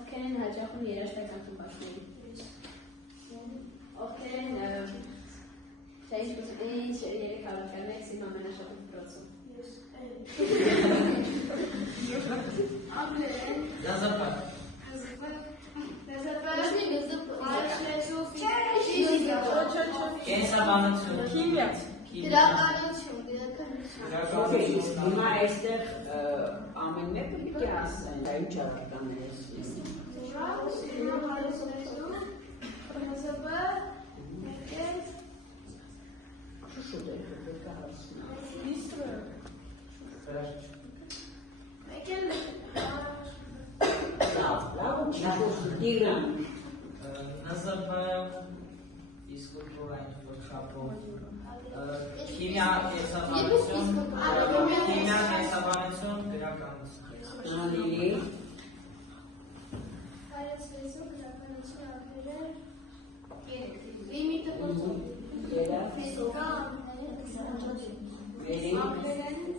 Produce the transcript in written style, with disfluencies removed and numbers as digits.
Ովքեր են հաճախում երաժշտական խմբակների։ Ովքեր են ինչ երեք հավաքարներ սիմ ամենաշատը դպրոցում։ Կենսաբանություն։ Քիմիա։ Գրականություն։ Հիմա այստեղ ամեն մեկը պիտի ասեն, դա ինչ առարկաներ ես։ Շուշուտ է, պետք է հարցնա։ Լավ, Տիգրան։ Նազարբաև իսկուլտուրային որքապով քիմիա կենսաբանություն, գրականություն։ Անիլի։ Լիմիտը գործում։ Երա։ Ֆիզիկա, Վերի։